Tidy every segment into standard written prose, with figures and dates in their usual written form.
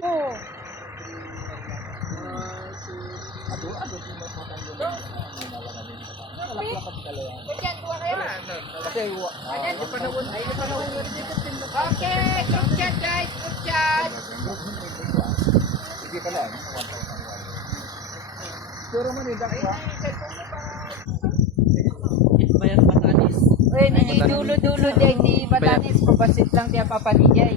Oh. Diyan, tuwa kayo. Okay, group chat guys, group chat. Sige pala. Pero man Bayang Batanis. Uy, hindi dulo-dulo din, di Batanes, pabasit lang diya papanijay.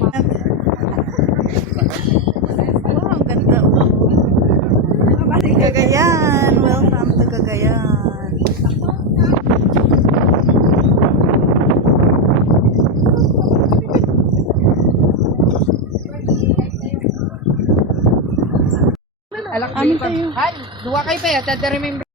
Oh, ang ganda. Cagayan. Welcome to Cagayan. Amin tayo. Han, duwa kayo pa yata, remember.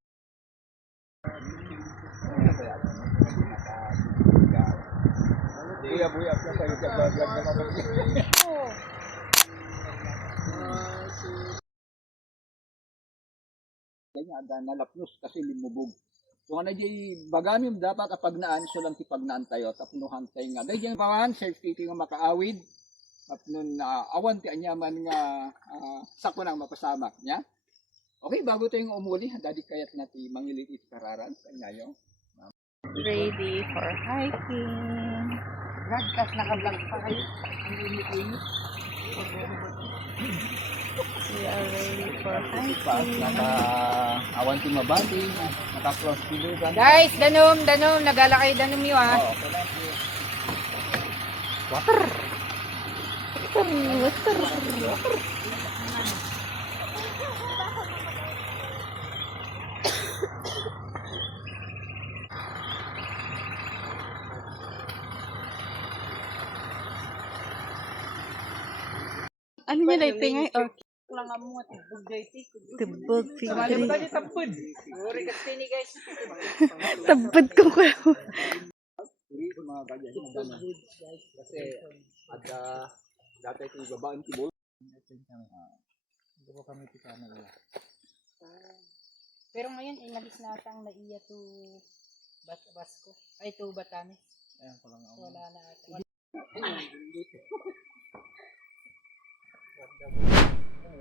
Ada nalapnos kasi limubog. So ano jay bagami dapat apagnaan so lang tipagnaan tayo tapnuhan tayo nga. Dahil yung pawan safety nga makaawid at nun awan ti anyaman nga sako nang mapasamak nya. Okay, bago tayong umuli, dadi kayat nati mangilit kararan kanyayo. Ready for hiking. Ragkas naka-vlog pa kayo. Ang init-init. We are ready for hiking. Awan ti mabati, naka-cross dito kan. Guys, danom, nagala kayo danom yun ah. Water. Ano niya na ipingay? Oh, Lang mo at tibog figure. tapod. Uri kasi ni guys. Tabad ko ko. Kasi ada dati ko babaan ti bol. Pero ngayon, inalis na atang naiya to Basko. Ay, to Batanes. Ayan ko lang ako. Wala na ata.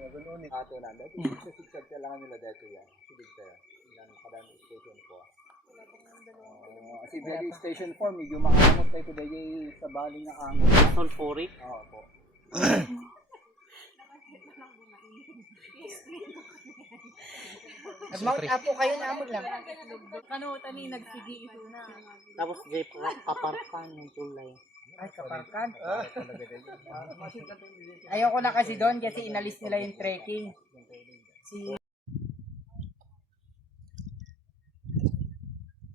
Ganoon ni ato na dati sa sigsag kailangan nila dito yan. Silig tayo. Yan kadang station 4. Kasi dahil station 4 medyo makamot tayo dahil sa baling ng angon. Sulfuric. Oo po. Nag-mount apo kayo na amod lang. Kanutan ni nagsigi ito na. Tapos jay paparkan yung tulay. Ay, kaparkan. Ayoko na kasi doon kasi inalis nila yung trekking.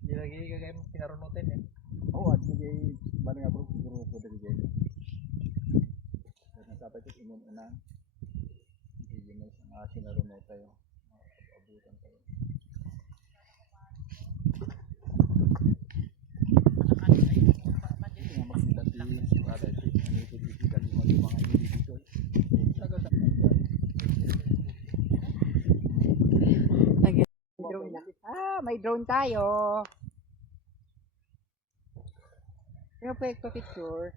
Hindi lagi kagaya mo pinarunutin eh. Oo, at sige baling abro siguro po dali dyan. Kasi dapat ito inunan. Hindi mo sa sinarunot tayo. Abutan tayo. May drone tayo. Pero pwede picture.